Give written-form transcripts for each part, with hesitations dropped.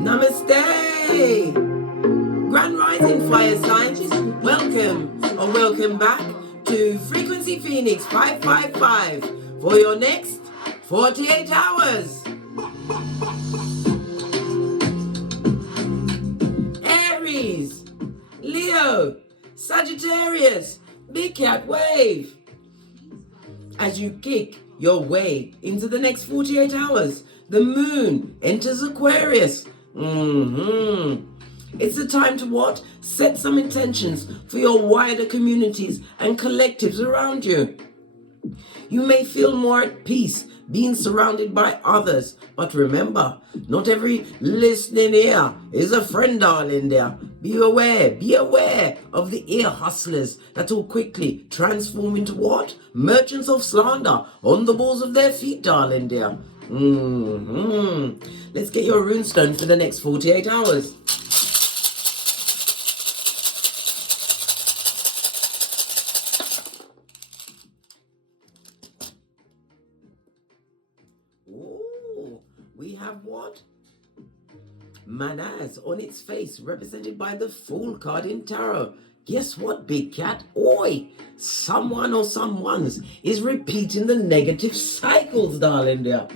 Namaste! Grand Rising Fire Signs, welcome or welcome back to Frequency Phoenix 555 for your next 48 hours. Aries, Leo, Sagittarius, Big Cat Wave. As you kick your way into the next 48 hours, the moon enters Aquarius. It's the time to what? Set some intentions for your wider communities and collectives around you. You may feel more at peace being surrounded by others, but remember, not every listening ear is a friend, darling there. Be aware of the ear hustlers that will quickly transform into what? Merchants of slander on the balls of their feet, darling dear. Let's get your runestone for the next 48 hours. We have what? Manas on its face, represented by the Fool card in Tarot. Guess what, Big Cat? Oi! Someone or someone's is repeating the negative cycles, darling dear.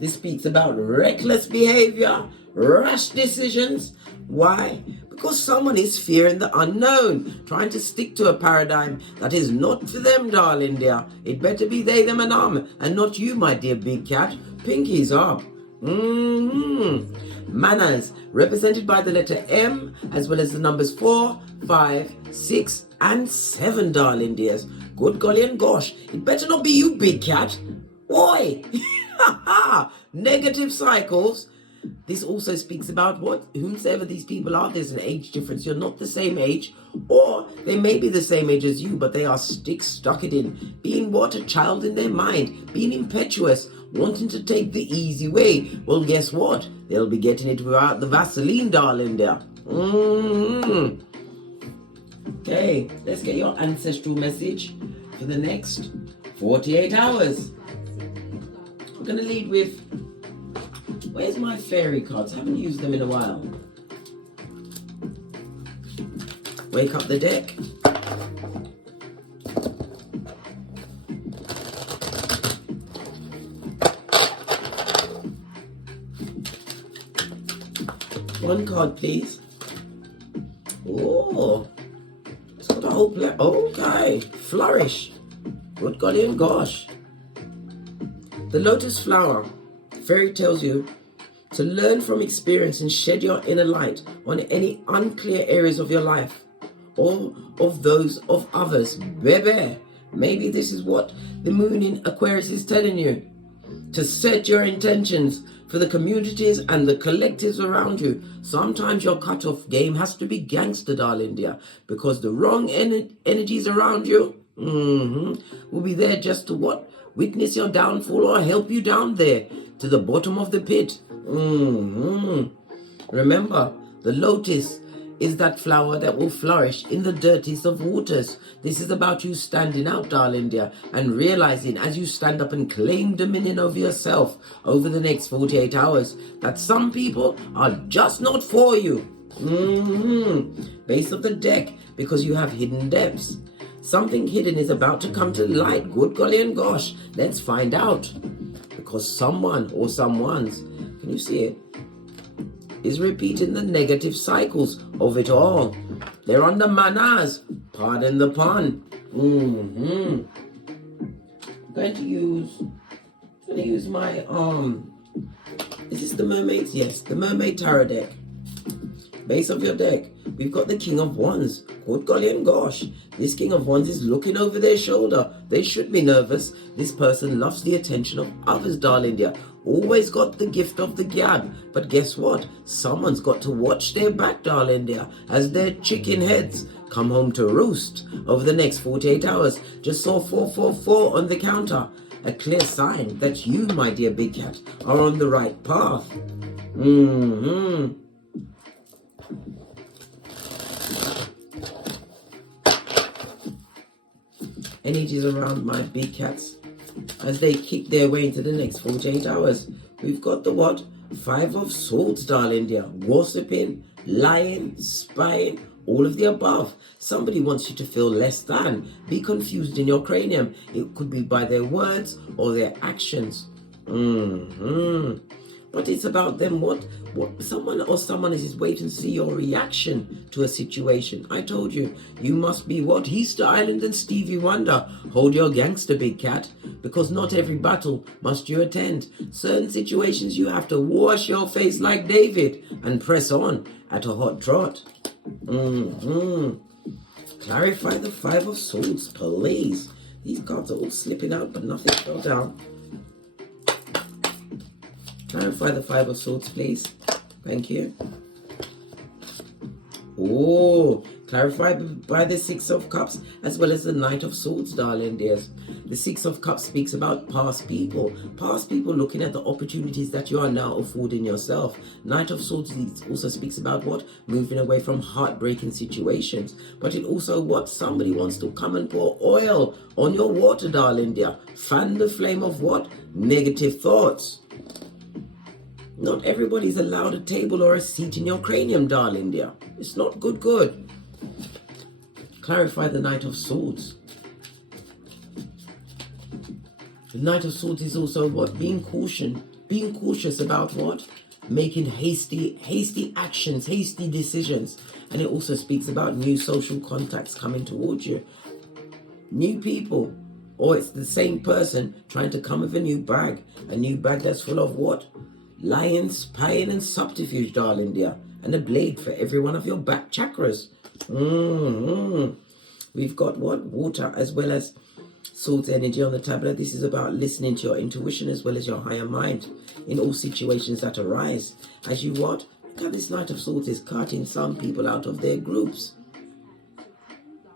This speaks about reckless behavior, rash decisions. Why? Because someone is fearing the unknown, trying to stick to a paradigm that is not for them, darling dear. It better be they, them, and and not you, my dear Big Cat. Pinkies up. Manners, represented by the letter M, as well as the numbers 4, 5, 6, and 7, darling dears. Good golly and gosh, it better not be you, Big Cat. Oi! Negative cycles. This also speaks about what, whomsoever these people are, there's an age difference. You're not the same age, or they may be the same age as you, but they are stuck it in. Being what? A child in their mind, being impetuous, wanting to take the easy way. Well, guess what? They'll be getting it without the Vaseline, darling there. Okay, let's get your ancestral message for the next 48 hours. We're going to lead with, where's my fairy cards? I haven't used them in a while. Wake up the deck. One card, please. Oh, it's got a whole play. Okay, flourish. Good golly and gosh. The lotus flower. Fairy tells you to learn from experience and shed your inner light on any unclear areas of your life or of those of others. Baby, maybe this is what the moon in Aquarius is telling you. To set your intentions for the communities and the collectives around you. Sometimes your cutoff game has to be gangster, darling dear, because the wrong energies around you will be there just to what? Witness your downfall or help you down there to the bottom of the pit. Remember, the lotus is that flower that will flourish in the dirtiest of waters. This is about you standing out, darling dear, and realizing as you stand up and claim dominion over yourself over the next 48 hours that some people are just not for you. Base of the deck, because you have hidden depths. Something hidden is about to come to light. Good golly and gosh, let's find out. Because someone or someone's, can you see it, is repeating the negative cycles of it all. They're under manas, pardon the pun. I'm going to use my is this the mermaids? Yes, the mermaid tarot deck. Base of your deck, we've got the King of Wands. Good golly and gosh, this King of Wands is looking over their shoulder. They should be nervous. This person loves the attention of others, darling dear. Always got the gift of the gab. But guess what? Someone's got to watch their back, darling dear, as their chicken heads come home to roost over the next 48 hours. Just saw 444 on the counter. A clear sign that you, my dear Big Cat, are on the right path. Energies around my Big Cats. as they kick their way into the next 48 hours. We've got the what? 5 of Swords, darling dear. Gossiping, lying, spying, all of the above. Somebody wants you to feel less than. Be confused in your cranium. It could be by their words or their actions. But it's about them what someone is waiting to see your reaction to a situation. I told you, you must be what? Easter Island and Stevie Wonder. Hold your gangster, big cat, because not every battle must you attend. Certain situations you have to wash your face like David and press on at a hot trot. Clarify the 5 of Swords, please. These cards are all slipping out, but nothing fell down. Clarify the 5 of Swords, please. Thank you. Oh, clarified by the 6 of Cups as well as the Knight of Swords, darling dears. The 6 of Cups speaks about past people. Past people looking at the opportunities that you are now affording yourself. Knight of Swords also speaks about what? Moving away from heartbreaking situations. But it also what? Somebody wants to come and pour oil on your water, darling dear. Fan the flame of what? Negative thoughts. Not everybody's allowed a table or a seat in your cranium, darling dear. It's not good. Clarify the Knight of Swords. The Knight of Swords is also what? Being cautious about what? Making hasty actions, hasty decisions. And it also speaks about new social contacts coming towards you. New people. Or it's the same person trying to come with a new bag. A new bag that's full of what? Lying, spying, and subterfuge, darling dear. And a blade for every one of your back chakras. We've got what? Water as well as Swords energy on the tablet. This is about listening to your intuition as well as your higher mind in all situations that arise. As you what? Look how this Knight of Swords is cutting some people out of their groups.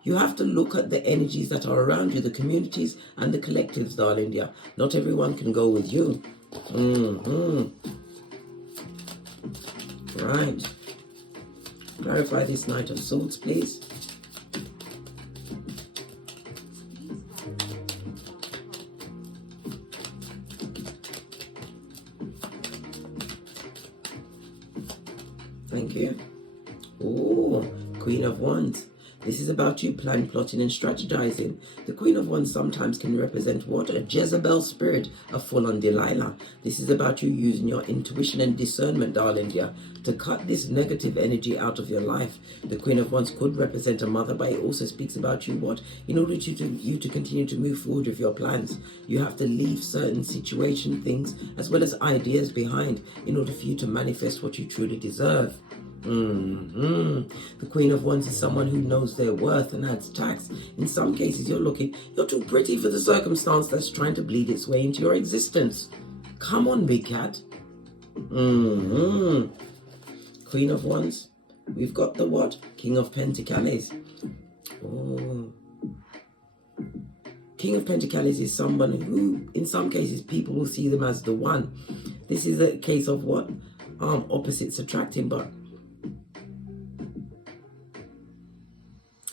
You have to look at the energies that are around you, the communities and the collectives, darling dear. Not everyone can go with you. Right. Clarify this Knight of Swords, please. Thank you. Oh, Queen of Wands. This is about you planning, plotting, and strategizing. The Queen of Wands sometimes can represent what? A Jezebel spirit, a full-on Delilah. This is about you using your intuition and discernment, darling dear, to cut this negative energy out of your life. The Queen of Wands could represent a mother, but it also speaks about you what? In order you to continue to move forward with your plans, you have to leave certain situation things as well as ideas behind in order for you to manifest what you truly deserve. The Queen of Wands is someone who knows their worth and adds tax. In some cases, you're too pretty for the circumstance that's trying to bleed its way into your existence. Come on, big cat. Queen of Wands. We've got the what? King of Pentacles. Oh. King of Pentacles is someone who, in some cases, people will see them as the one. This is a case of what? Opposites attracting, but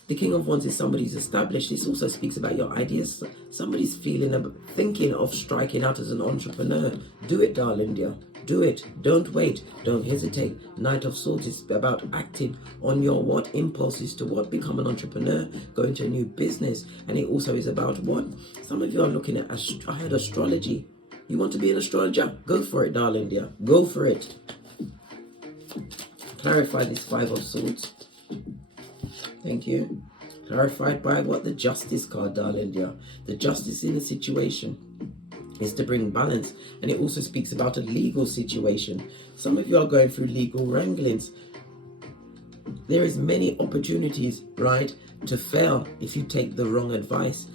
the King of Wands is somebody who's established. This also speaks about your ideas. Somebody's thinking of striking out as an entrepreneur. Do it, darling dear. Do it. Don't wait. Don't hesitate. Knight of Swords is about acting on your what? Impulses to what? Become an entrepreneur, go into a new business. And it also is about what? Some of you are looking at astrology. You want to be an astrologer? Go for it, darling dear. Go for it. Clarify this 5 of Swords. Thank you. Clarified by what? The Justice card, darling dear. The justice in the situation is to bring balance. And it also speaks about a legal situation. Some of you are going through legal wranglings. There is many opportunities, right, to fail if you take the wrong advice.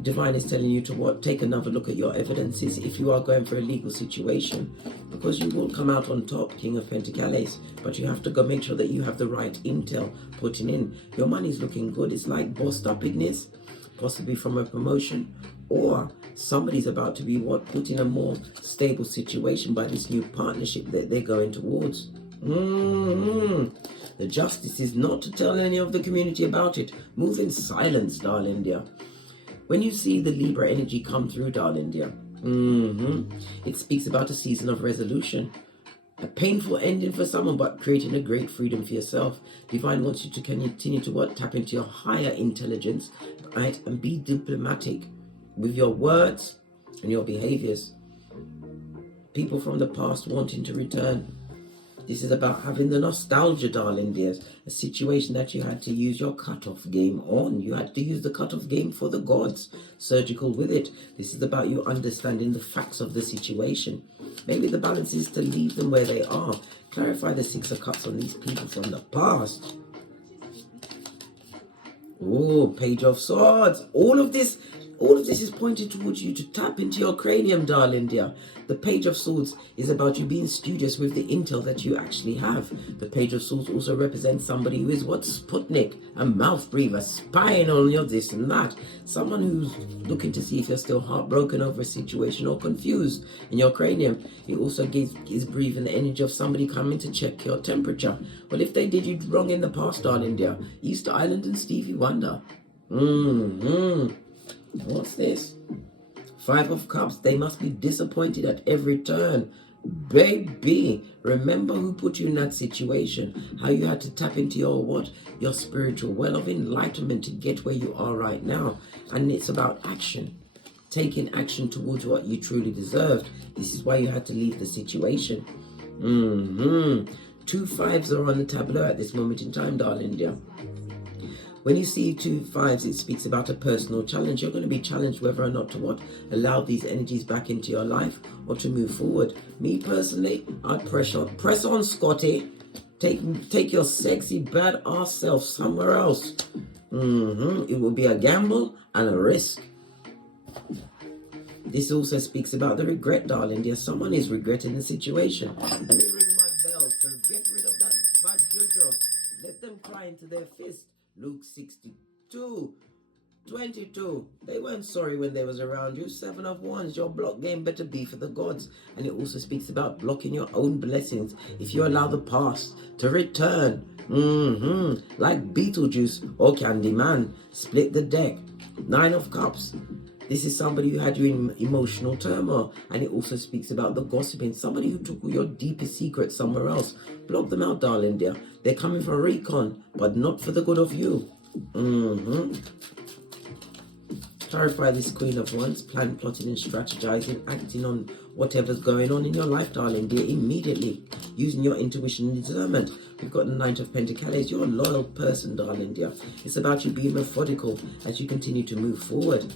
Divine is telling you to what? Take another look at your evidences if you are going for a legal situation, because you will come out on top, King of Pentacles, but you have to go make sure that you have the right intel putting in. Your money's looking good. It's like bossed upness, possibly from a promotion, or somebody's about to be what? Put in a more stable situation by this new partnership that they're going towards. The justice is not to tell any of the community about it. Move in silence, darling dear. When you see the Libra energy come through, darling dear, it speaks about a season of resolution. A painful ending for someone, but creating a great freedom for yourself. Divine wants you to continue to what? Tap into your higher intelligence, right? And be diplomatic with your words and your behaviors. People from the past wanting to return. This is about having the nostalgia, darling dears. A situation that you had to use your cutoff game on. You had to use the cutoff game for the gods. Surgical with it. This is about you understanding the facts of the situation. Maybe the balance is to leave them where they are. Clarify the Six of Cups on these people from the past. Oh, Page of Swords. All of this is pointed towards you to tap into your cranium, darling dear. The Page of Swords is about you being studious with the intel that you actually have. The Page of Swords also represents somebody who is what? Sputnik, a mouth breather, spying on your this and that. Someone who's looking to see if you're still heartbroken over a situation or confused in your cranium. It also is breathing the energy of somebody coming to check your temperature. Well, if they did you wrong in the past, darling dear, Easter Island and Stevie Wonder. What's this? Five of Cups. They must be disappointed at every turn. Baby, remember who put you in that situation. How you had to tap into your what? Your spiritual well of enlightenment to get where you are right now. And it's about action. Taking action towards what you truly deserved. This is why you had to leave the situation. 2 5s are on the tableau at this moment in time, darling dear. When you see 2 5s, it speaks about a personal challenge. You're going to be challenged whether or not to what? Allow these energies back into your life or to move forward. Me personally, I'd press on, Scotty. Take your sexy badass self somewhere else. It will be a gamble and a risk. This also speaks about the regret, darling dear. Someone is regretting the situation. Let me ring my bell to get rid of that bad juju. Let them cry into their fist. Luke 62, 22. They weren't sorry when they was around you. 7 of Wands. Your block game better be for the gods. And it also speaks about blocking your own blessings if you allow the past to return. Like Beetlejuice or Candyman. Split the deck. 9 of Cups. This is somebody who had you in emotional turmoil. And it also speaks about the gossiping. Somebody who took your deepest secrets somewhere else. Block them out, darling dear. They're coming for recon, but not for the good of you. Clarify this Queen of Wands. Plan, plotting and strategizing. Acting on whatever's going on in your life, darling dear, immediately. Using your intuition and discernment. We've got the Knight of Pentacles. You're a loyal person, darling dear. It's about you being methodical as you continue to move forward.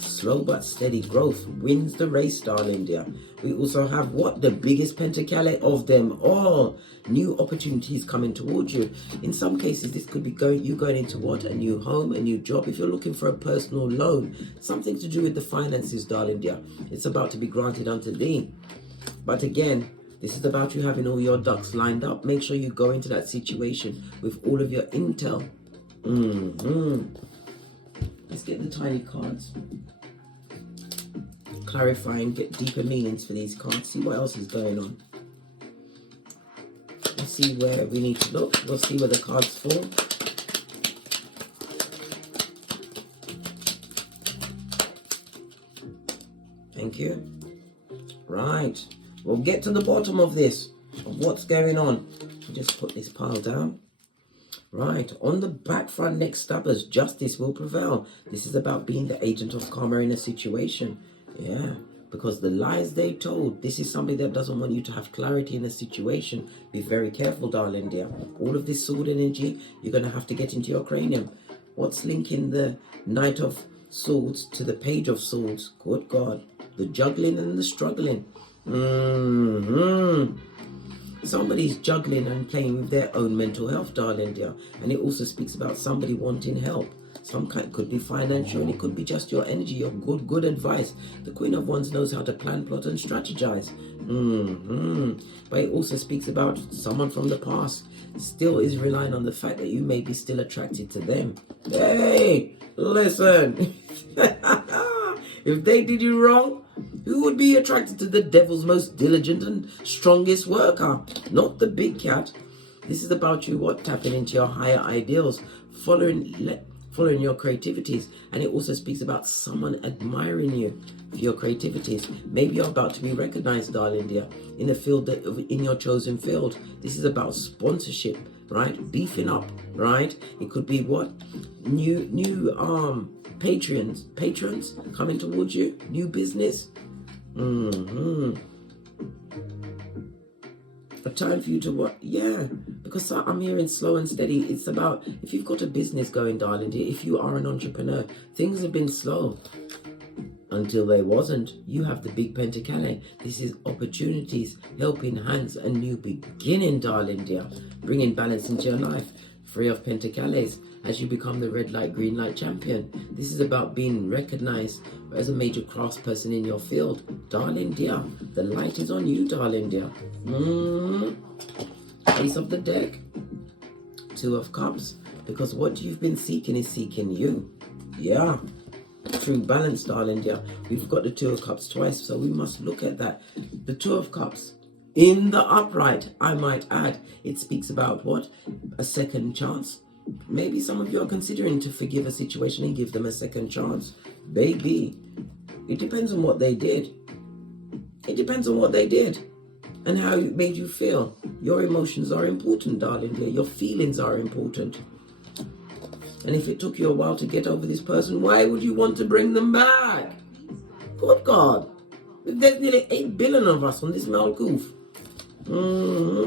Slow but steady growth wins the race, darling dear. We also have what? The biggest pentacale of them all. New opportunities coming towards you. In some cases, this could be going into what? A new home, a new job. If you're looking for a personal loan, something to do with the finances, darling dear, it's about to be granted unto thee. But again, this is about you having all your ducks lined up. Make sure you go into that situation with all of your intel. Let's get the tiny cards. Clarify and get deeper meanings for these cards. See what else is going on. Let's see where we need to look. We'll see where the cards fall. Thank you. Right. We'll get to the bottom of this, of what's going on. Just put this pile down. Right, on the back front neck stabbers, justice will prevail. This is about being the agent of karma in a situation. Yeah, because the lies they told, this is somebody that doesn't want you to have clarity in a situation. Be very careful, darling dear. All of this sword energy, you're going to have to get into your cranium. What's linking the Knight of Swords to the Page of Swords? Good God, the juggling and the struggling. Somebody's juggling and playing with their own mental health, darling dear. And it also speaks about somebody wanting help. Some kind could be financial, and it could be just your energy, your good advice. The Queen of Wands knows how to plan, plot, and strategize. But it also speaks about someone from the past still is relying on the fact that you may be still attracted to them. Hey, listen. If they did you wrong, who would be attracted to the devil's most diligent and strongest worker? Not the big cat. This is about you, what? Tapping into your higher ideals. Following following your creativities. And it also speaks about someone admiring you for your creativities. Maybe you're about to be recognized, darling dear, in the field in your chosen field. This is about sponsorship, right? Beefing up, right? It could be what? New patrons coming towards you, new business. A time for you to what? Yeah, because I'm hearing slow and steady. It's about, if you've got a business going, darling dear, if you are an entrepreneur, things have been slow until they wasn't. You have the big pentacale. This is opportunities, helping hands, a new beginning, darling dear, bringing balance into your life. Three of Pentacles, as you become the red light, green light champion. This is about being recognized as a major craftsperson in your field. Darling dear, the light is on you, darling dear. Ace of the deck, Two of Cups, because what you've been seeking is seeking you. Yeah, true balance, darling dear. We've got the Two of Cups twice, so we must look at that. The Two of Cups, in the upright, I might add, it speaks about what? A second chance. Maybe some of you are considering to forgive a situation and give them a second chance. Baby, it depends on what they did. It depends on what they did and how it made you feel. Your emotions are important, darling dear. Your feelings are important. And if it took you a while to get over this person, why would you want to bring them back? Good God. There's nearly 8 billion of us on this Malkoof.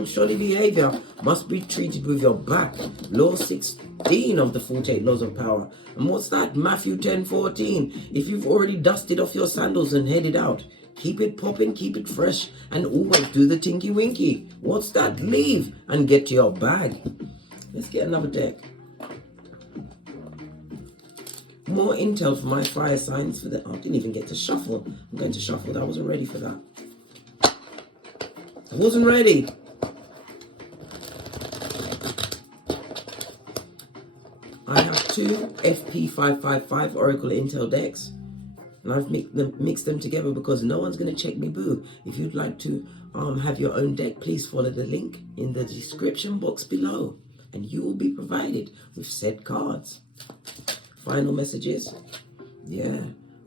Shoddy behavior must be treated with your back. Law 16 of the 48 laws of power. And what's that? Matthew 10:14. If you've already dusted off your sandals and headed out, keep it popping, keep it fresh, and always do the tinky winky. What's that? Leave and get to your bag. Let's get another deck. More intel for my fire signs for the... I didn't even get to shuffle. I'm going to shuffle. I wasn't ready for that. I wasn't ready. I have two FP555 Oracle Intel decks, and I've mixed them together because no one's going to check me, boo. If you'd like to have your own deck, please follow the link in the description box below, and you will be provided with said cards. Final messages. Yeah.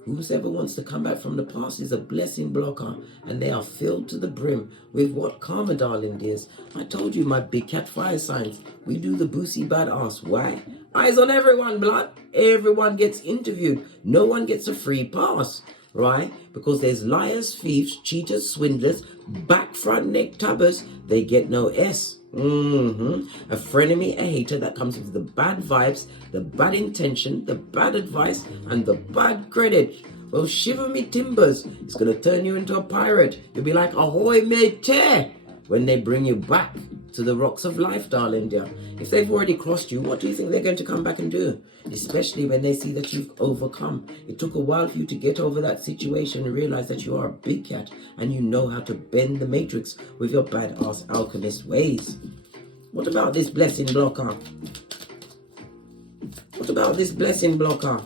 Whoever wants to come back from the past is a blessing blocker, and they are filled to the brim with what karma, darling dears. I told you, my big cat fire signs, we do the boosie badass. Why? Eyes on everyone, blood. Everyone gets interviewed. No one gets a free pass, right? Because there's liars, thieves, cheaters, swindlers, back, front, neck, tabbers. They get no S. A frenemy, a hater that comes with the bad vibes, the bad intention, the bad advice, and the bad credit. Well, shiver me timbers. It's going to turn you into a pirate. You'll be like, ahoy, mate, when they bring you back to the rocks of life, darling dear. If they've already crossed you, what do you think they're going to come back and do? Especially when they see that you've overcome. It took a while for you to get over that situation and realize that you are a big cat and you know how to bend the matrix with your badass alchemist ways. What about this blessing blocker? What about this blessing blocker?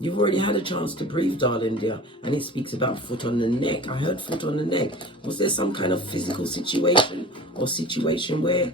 You've already had a chance to breathe, darling dear, and it speaks about foot on the neck. I heard foot on the neck. Was there some kind of physical situation or situation where,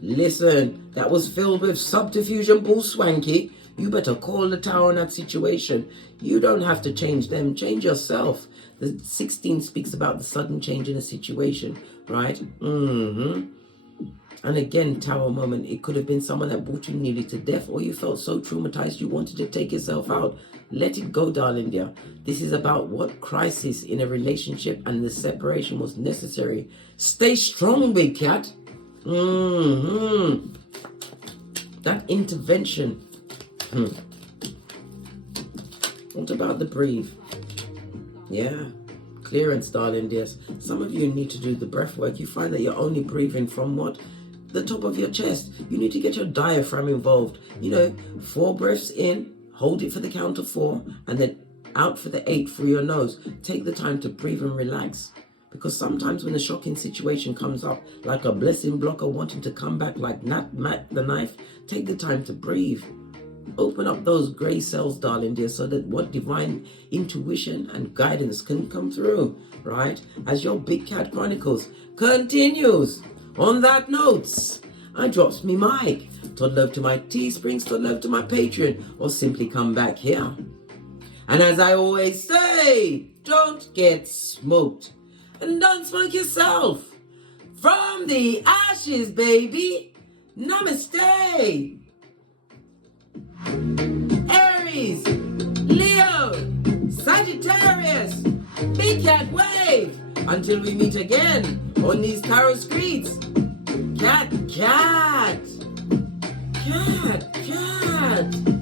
listen, that was filled with subterfuge and bull swanky? You better call the tower on that situation. You don't have to change them, change yourself. The 16 speaks about the sudden change in a situation, right? And again, tower moment, it could have been someone that brought you nearly to death, or you felt so traumatized you wanted to take yourself out. Let it go, darling dear. This is about what crisis in a relationship and the separation was necessary. Stay strong, big cat. That intervention. What about the breathe? Yeah. Clearance, darling dears. Some of you need to do the breath work. You find that you're only breathing from what? The top of your chest. You need to get your diaphragm involved. 4 breaths in, hold it for the count of 4, and then out for the 8 through your nose. Take the time to breathe and relax. Because sometimes when a shocking situation comes up, like a blessing blocker wanting to come back like Matt the knife, take the time to breathe. Open up those gray cells, darling dear, so that what divine intuition and guidance can come through, right? As your Big Cat Chronicles continues. On that note, I drops me mic. Todd love to my Teesprings, Todd love to my Patreon, or simply come back here. And as I always say, don't get smoked. And don't smoke yourself. From the ashes, baby. Namaste. Aries, Leo, Sagittarius, big cat wave. Until we meet again on these tarot streets. Cat, cat, cat, cat.